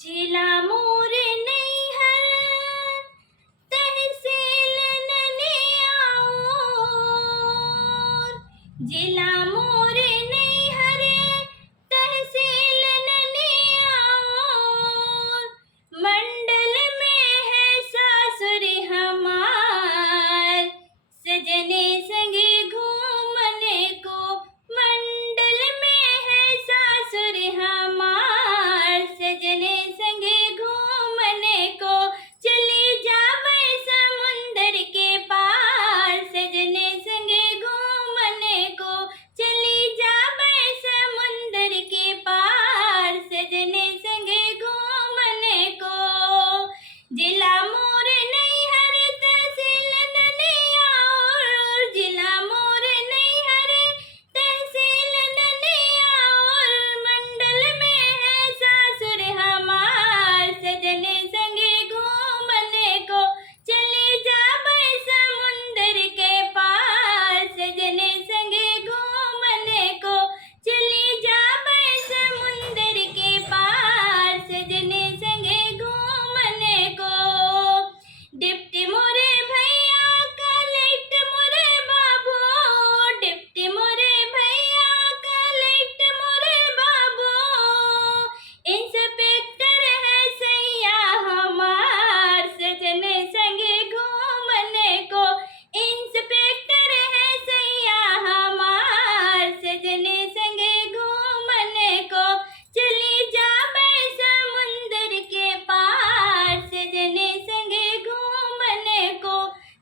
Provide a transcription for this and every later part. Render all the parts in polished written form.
जिला मोर नैहर तहसील ननियाऊर। जिला मोर नैहर तहसील ननियाऊर। मंडल में है सासुर हमार, सजने संगे घूमने को। मंडल में है सासुर हमार, सजने संगे घूमने को। चली जावे समुंदर के पार, सजने संगे घूमने को। चली जावे समुंदर के पार, सजने संगे घूमने को। जिला मोर नैहर तहसील ननियाऊर। जिला मोर नैहर तहसील ननियाऊर। मंडल में है सासुर हमार, सजने संगे घूमने को। चली जावे समुंदर के पार, सजने संगे घूमने को। चली जावे समुंदर के पार, सजने संगे घूमने को। डिप्टी मोरे भैया कलेक्ट मोरे बाबू। डिप्टी मोरे भैया कलेक्ट मोरे बाबू। इंस्पेक्टर है सैया हमार, सजने संगे घूमने को। इंस्पेक्टर है सैया हमार, सजने संगे घूमने को। चली जावे समुंदर के पार, सजने संगे घूमने को।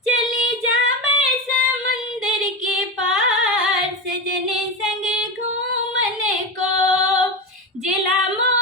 चली जावे समुंदर के पार, सजने संगे घूमने को। जिला मोर